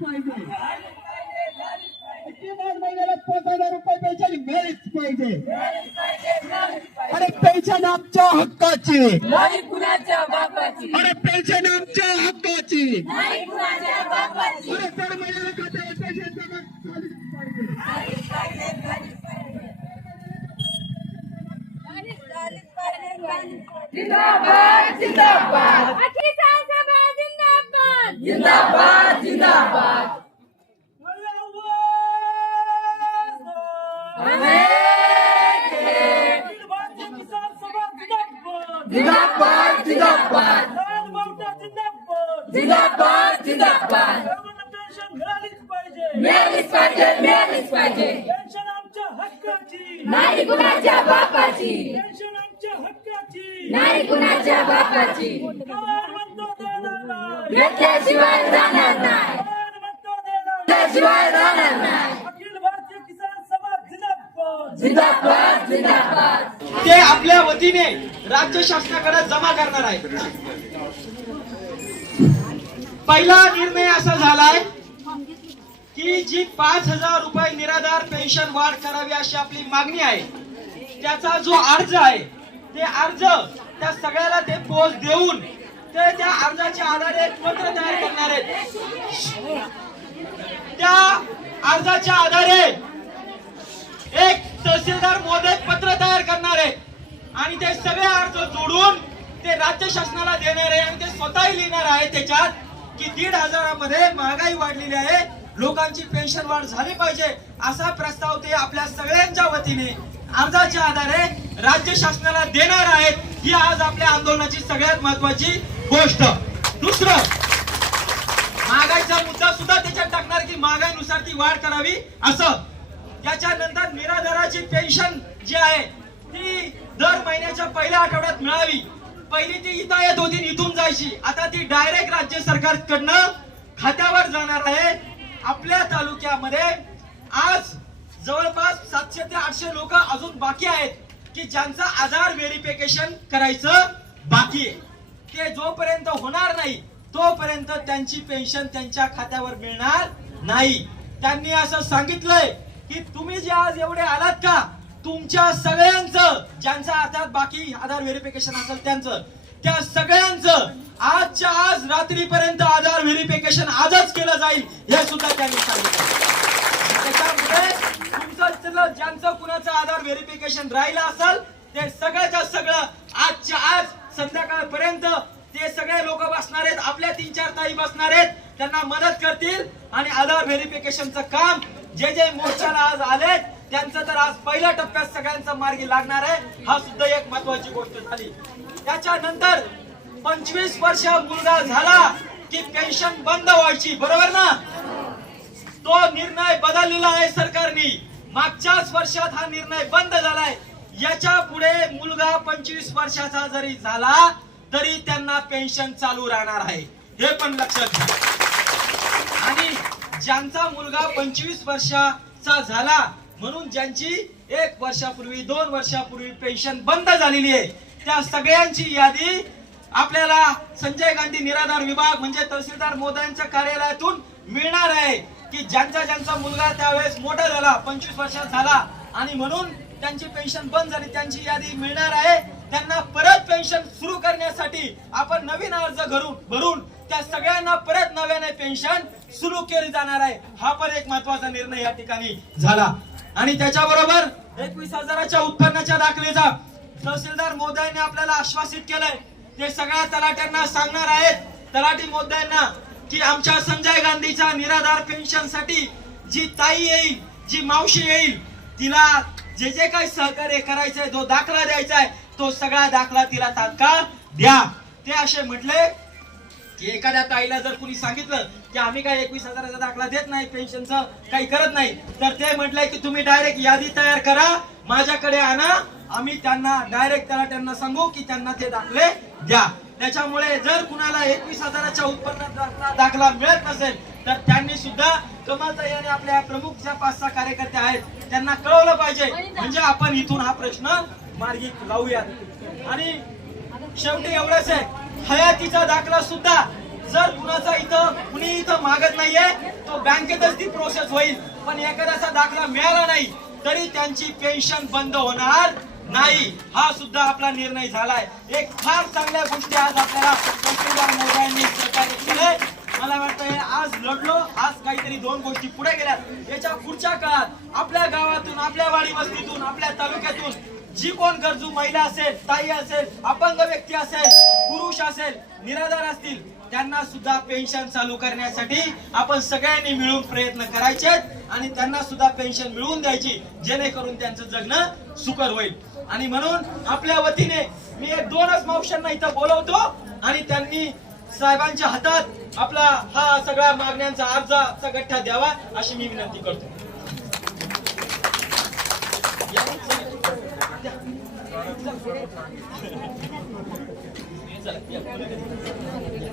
पाहिजे किमान महिन्याला पाच हजार रुपये पाहिजे अरे पेन्शन आमच्या हक्काची नाही कुणाच्या बापाची अरे पेन्शन आमच्या हक्काची नाही कुणाच्या बापाची अरे दर महिन्याला खात्यावर पैसे जमा झालीच पाहिजे जिंदाबाद जिंदाबाद। किसान सभा जिंदाबाद। जिंदाबाद जिंदाबाद। जिंदाबाद जिंदाबाद. जिंदाबाद जिंदाबाद. मिळालीच पाहिजे मिळालीच पाहिजे. नाही कुणाच्या बापाची. नाही कुणाच्या बापाची. घेतल्याशिवाय जाणार नाही. घेतल्याशिवाय राहणार नाही. ते आपल्या वतीने राज्य शासनाकडे जमा करणार आहे पहिला निर्णय असा झालाय की जी पाच हजार रुपये निराधार पेन्शन वाढ करावी अशी आपली मागणी आहे त्याचा जो अर्ज आहे ते अर्ज त्या सगळ्याला ते पोच देऊन ते त्या अर्जाच्या आधारे एक पत्र तयार करणार आहेत. त्या अर्जाच्या आधारे एक तहसीलदार महोदय पत्र तयार करणार आहे आणि ते सगळे अर्ज जोडून ते राज्य शासनाला देणार आहे आणि ते स्वतःही लिहिणार आहे त्याच्यात की दीड हजारामध्ये महागाई वाढलेली आहे लोकांची पेन्शन वाढ झाली पाहिजे असा प्रस्ताव ते आपल्या सगळ्यांच्या वतीने अर्जाच्या आधारे राज्य शासनाला देणार आहेत ही आज आपल्या आंदोलनाची सगळ्यात महत्वाची गोष्ट. दुसरं महागाईचा मुद्दा सुद्धा त्याच्यात टाकणार की महागाईनुसार ती वाढ करावी असं. निराधाराची पेन्शन जी आहे ती दर महिन्याच्या पहिल्या आठवड्यात मिळावी. पहिली ती इथं येत होती इथून जायची. आता ती डायरेक्ट राज्य सरकारकडनं खात्यावर जाणार आहे. आपल्या तालुक्यामध्ये आज जवळपास सातशे ते आठशे लोक अजून बाकी आहेत की ज्यांचं आधार व्हेरिफिकेशन करायचं बाकी आहे. ते जोपर्यंत होणार नाही तोपर्यंत त्यांची पेन्शन त्यांच्या खात्यावर मिळणार नाही. त्यांनी असं सांगितलंय की तुम्ही जे आज एवढे आलात का तुमच्या सगळ्यांचं ज्यांचं अर्थात बाकी आधार व्हेरिफिकेशन असेल त्यांचं त्या सगळ्यांचं आजच्या आज रात्रीपर्यंत आधार व्हेरिफिकेशन आजच केलं जाईल हे सुद्धा त्यांनी सांगितलं. त्याच्यामुळे तुमचं ज्यांचं कुणाचं आधार व्हेरिफिकेशन राहिलं असेल ते सगळ्याच्या सगळं आजच्या आज संध्याकाळपर्यंत ते सगळे लोक बसणार आहेत आपल्या तीन चार ताई बसणार आहेत त्यांना मदत करतील आणि आधार व्हेरिफिकेशनचं काम जे जे मोर्चाला आज आलेत त्यांचं तर आज पहिल्या टप्प्यात सगळ्यांचा मार्गी लागणार आहे. हा सुद्धा एक महत्वाची गोष्ट झाली. त्याच्यानंतर पंचवीस वर्ष मुलगा झाला की पेन्शन बंद व्हायची बरोबर ना? तो निर्णय बदललेला आहे सरकारने. मागच्याच वर्षात हा निर्णय बंद झालाय. याच्यापुढे मुलगा पंचवीस वर्षाचा जरी झाला तरी त्यांना पेन्शन चालू राहणार आहे. हे पण लक्षात घ्या. आणि ज्यांचा मुलगा पंचवीस वर्षाचा झाला म्हणून ज्यांची एक वर्षापूर्वी दोन वर्षापूर्वी पेन्शन बंद झालेली आहे त्या सगळ्यांची यादी आपल्याला संजय गांधी निराधार विभाग म्हणजे तहसीलदार मोदयांच्या कार्यालयातून मिळणार आहे की ज्यांचा ज्यांचा मुलगा त्यावेळेस मोठा झाला पंचवीस वर्षात झाला आणि म्हणून त्यांची पेन्शन बंद झाली त्यांची यादी मिळणार आहे. त्यांना परत पेन्शन सुरू करण्यासाठी आपण नवीन अर्ज भरून भरून त्या सगळ्यांना परत नव्याने पेन्शन सुरू केली जाणार आहे. हा पण एक महत्त्वाचा निर्णय या ठिकाणी झाला. आणि त्याच्याबरोबर एकवीस हजाराच्या उत्पन्नाच्या दाखलेचा तहसीलदार मोदयांनी आपल्याला आश्वासित केलंय. ते सगळ्या तलाट्यांना सांगणार आहेत. तलाठी मोदयांना की आमच्या संजय गांधीच्या निराधार पेन्शनसाठी जी ताई येईल जी मावशी येईल तिला जे जे काही सहकार्य करायचंय जो दाखला द्यायचा आहे तो सगळा दाखला तिला तात्काळ द्या. ते असे म्हटले. की एखाद्या ताईला जर कुणी सांगितलं की आम्ही काय एकवीस हजाराचा दाखला देत नाही पेन्शनचा काही करत नाही तर ते म्हटलंय की तुम्ही डायरेक्ट यादी तयार करा माझ्याकडे आणा आम्ही त्यांना डायरेक्ट त्याला त्यांना सांगू की त्यांना ते दाखले द्या. त्याच्यामुळे जर कुणाला एकवीस हजाराच्या उत्पन्नात दाखला- मिळत नसेल तर त्यांनी सुद्धा कमलताई आणि आपल्या प्रमुख ज्या पाच सहा कार्यकर्ते आहेत त्यांना कळवलं पाहिजे. म्हणजे आपण इथून हा प्रश्न मार्गी लावूयात. आणि शेवटी एवढंच आहे. हयातीचा दाखला सुद्धा जर कुणाचा इथं कुणी इथं मागत नाहीये तो बँकेतच ती प्रोसेस होईल. पण एखाद्याचा दाखला मिळाला नाही तरी त्यांची पेन्शन बंद होणार नाही. हा सुद्धा आपला निर्णय झालाय. एक फार चांगल्या गोष्टी आज आपल्याला केलंय. मला वाटतंय आज लढलो आज काहीतरी दोन गोष्टी पुढे गेल्या याच्या पुढच्या काळात आपल्या गावातून आपल्या वाडी वस्तीतून आपल्या तालुक्यातून जी कोण गरजू महिला असेल ताई असेल अपंग व्यक्ती असेल पुरुष असेल निराधार असतील त्यांना सुद्धा पेन्शन चालू करण्यासाठी आपण सगळ्यांनी मिळून प्रयत्न करायचे आणि त्यांना सुद्धा पेन्शन मिळवून द्यायची जेणेकरून त्यांचं जगणं सुकर होईल. आणि म्हणून आपल्या वतीने मी एक दोनच मावशांना इथं बोलवतो आणि त्यांनी साहेबांच्या हातात आपला हा सगळ्या मागण्यांचा अर्जाचा गठ्ठा द्यावा अशी मी विनंती करतो. Thank you.